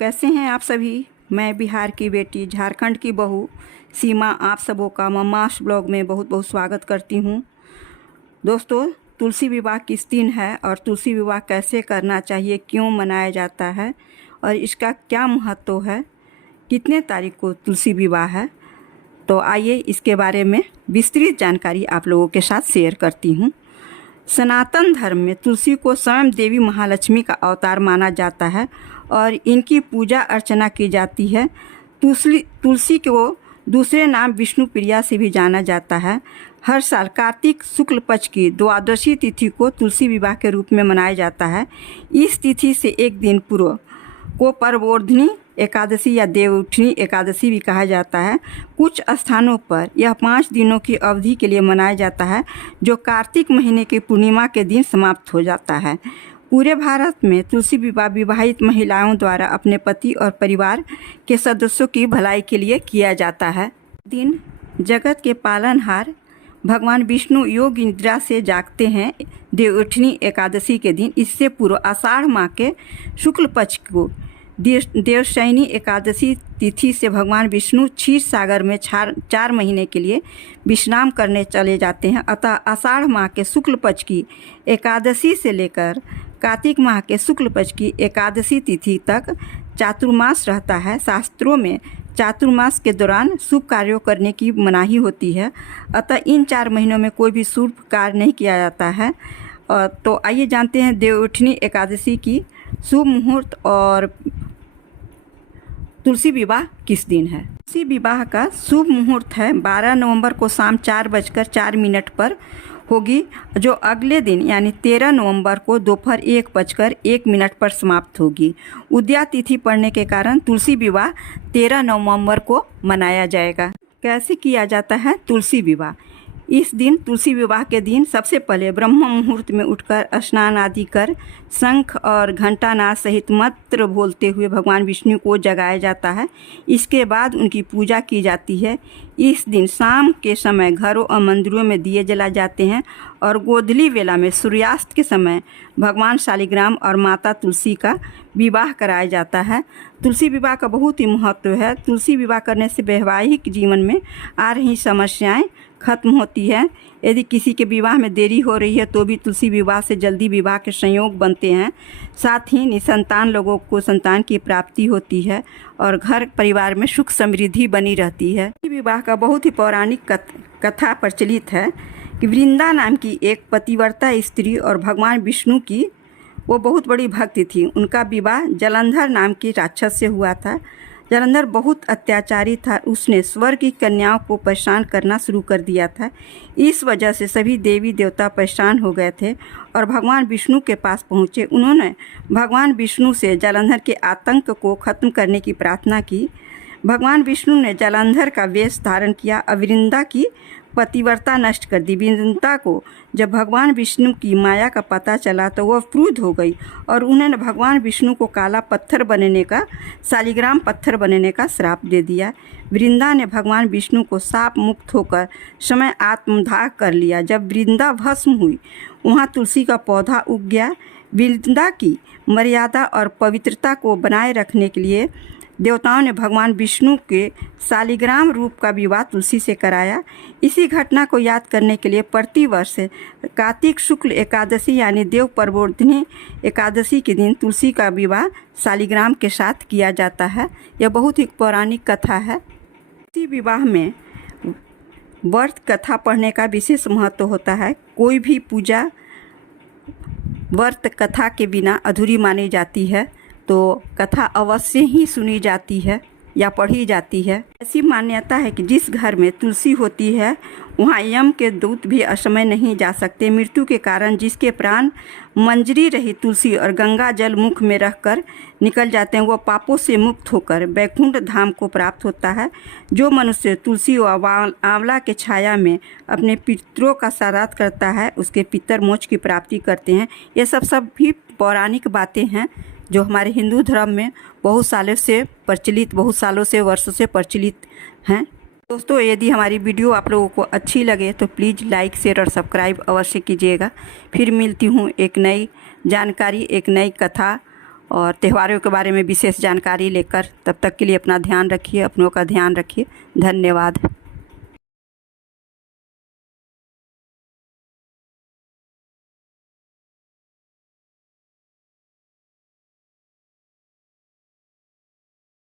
कैसे हैं आप सभी। मैं बिहार की बेटी झारखंड की बहू सीमा आप सबों का मम्मास ब्लॉग में बहुत बहुत स्वागत करती हूं। दोस्तों, तुलसी विवाह किस दिन है और तुलसी विवाह कैसे करना चाहिए, क्यों मनाया जाता है और इसका क्या महत्व है, कितने तारीख को तुलसी विवाह है, तो आइए इसके बारे में विस्तृत जानकारी आप लोगों के साथ शेयर करती हूँ। सनातन धर्म में तुलसी को स्वयं देवी महालक्ष्मी का अवतार माना जाता है और इनकी पूजा अर्चना की जाती है। तुलसी को दूसरे नाम विष्णु प्रिया से भी जाना जाता है। हर साल कार्तिक शुक्ल पक्ष की द्वादशी तिथि को तुलसी विवाह के रूप में मनाया जाता है। इस तिथि से एक दिन पूर्व को परवोर्धिनी एकादशी या देवउठनी एकादशी भी कहा जाता है। कुछ स्थानों पर यह 5 दिनों की अवधि के लिए मनाया जाता है, जो कार्तिक महीने की पूर्णिमा के दिन समाप्त हो जाता है। पूरे भारत में तुलसी विवाह विवाहित महिलाओं द्वारा अपने पति और परिवार के सदस्यों की भलाई के लिए किया जाता है। दिन जगत के पालनहार भगवान विष्णु योग निद्रा से जागते हैं। देवउठनी एकादशी के दिन इससे पूर्व आषाढ़ माह के शुक्ल पक्ष को देवशयनी एकादशी तिथि से भगवान विष्णु क्षीर सागर में 4 महीने के लिए विश्राम करने चले जाते हैं। अतः आषाढ़ माह के शुक्ल पक्ष की एकादशी से लेकर कार्तिक माह के शुक्ल पक्ष की एकादशी तिथि तक चातुर्मास रहता है। शास्त्रों में चातुर्मास के दौरान शुभ कार्यों करने की मनाही होती है, अतः इन 4 महीनों में कोई भी शुभ कार्य नहीं किया जाता है। तो आइए जानते हैं देवउठनी एकादशी की शुभ मुहूर्त और तुलसी विवाह किस दिन है। तुलसी विवाह का शुभ मुहूर्त है 12 नवंबर को शाम 4:04 पर होगी, जो अगले दिन यानी 13 नवंबर को दोपहर 1:01 पर समाप्त होगी। उदया तिथि पड़ने के कारण तुलसी विवाह 13 नवंबर को मनाया जाएगा। कैसे किया जाता है तुलसी विवाह? इस दिन तुलसी विवाह के दिन सबसे पहले ब्रह्म मुहूर्त में उठकर स्नान आदि कर शंख और घंटानाद सहित मंत्र बोलते हुए भगवान विष्णु को जगाया जाता है। इसके बाद उनकी पूजा की जाती है। इस दिन शाम के समय घरों और मंदिरों में दिए जलाए जाते हैं और गोधूली वेला में सूर्यास्त के समय भगवान शालिग्राम और माता तुलसी का विवाह कराया जाता है। तुलसी विवाह का बहुत ही महत्व है। तुलसी विवाह करने से वैवाहिक जीवन में आ रही समस्याएं खत्म होती है। यदि किसी के विवाह में देरी हो रही है तो भी तुलसी विवाह से जल्दी विवाह के संयोग बनते हैं। साथ ही निसंतान लोगों को संतान की प्राप्ति होती है और घर परिवार में सुख समृद्धि बनी रहती है। तुलसी विवाह का बहुत ही पौराणिक कथा प्रचलित है कि वृंदा नाम की एक पतिव्रता स्त्री और भगवान विष्णु की वो बहुत बड़ी भक्ति थी। उनका विवाह जलंधर नाम के राक्षस से हुआ था। जलंधर बहुत अत्याचारी था। उसने स्वर्ग की कन्याओं को परेशान करना शुरू कर दिया था। इस वजह से सभी देवी देवता परेशान हो गए थे और भगवान विष्णु के पास पहुँचे। उन्होंने भगवान विष्णु से जलंधर के आतंक को खत्म करने की प्रार्थना की। भगवान विष्णु ने जलंधर का वेश धारण किया और वृंदा की पतिव्रता नष्ट कर दी। वृंदा को जब भगवान विष्णु की माया का पता चला तो वह क्रुद्ध हो गई और उन्होंने भगवान विष्णु को काला पत्थर बनने का, शालिग्राम पत्थर बनने का श्राप दे दिया। वृंदा ने भगवान विष्णु को शाप मुक्त होकर समय आत्मदाह कर लिया। जब वृंदा भस्म हुई, वहाँ तुलसी का पौधा उग गया। वृंदा की मर्यादा और पवित्रता को बनाए रखने के लिए देवताओं ने भगवान विष्णु के शालिग्राम रूप का विवाह तुलसी से कराया। इसी घटना को याद करने के लिए प्रतिवर्ष कार्तिक शुक्ल एकादशी यानी देव परवोर्धिनी एकादशी के दिन तुलसी का विवाह शालिग्राम के साथ किया जाता है। यह बहुत ही पौराणिक कथा है। तुलसी विवाह में व्रत कथा पढ़ने का विशेष महत्व होता है। कोई भी पूजा व्रत कथा के बिना अधूरी मानी जाती है, तो कथा अवश्य ही सुनी जाती है या पढ़ी जाती है। ऐसी मान्यता है कि जिस घर में तुलसी होती है वहाँ यम के दूत भी असमय नहीं जा सकते। मृत्यु के कारण जिसके प्राण मंजरी रही तुलसी और गंगा जल मुख में रखकर निकल जाते हैं, वह पापों से मुक्त होकर वैकुंठ धाम को प्राप्त होता है। जो मनुष्य तुलसी व आंवला के छाया में अपने पितरों का श्राद्ध करता है, उसके पितर मोक्ष की प्राप्ति करते हैं। ये सब भी पौराणिक बातें हैं जो हमारे हिंदू धर्म में बहुत सालों से वर्षों से प्रचलित हैं। दोस्तों, यदि हमारी वीडियो आप लोगों को अच्छी लगे तो प्लीज़ लाइक, शेयर और सब्सक्राइब अवश्य कीजिएगा। फिर मिलती हूँ एक नई जानकारी, एक नई कथा और त्योहारों के बारे में विशेष जानकारी लेकर। तब तक के लिए अपना ध्यान रखिए, अपनों का ध्यान रखिए। धन्यवाद।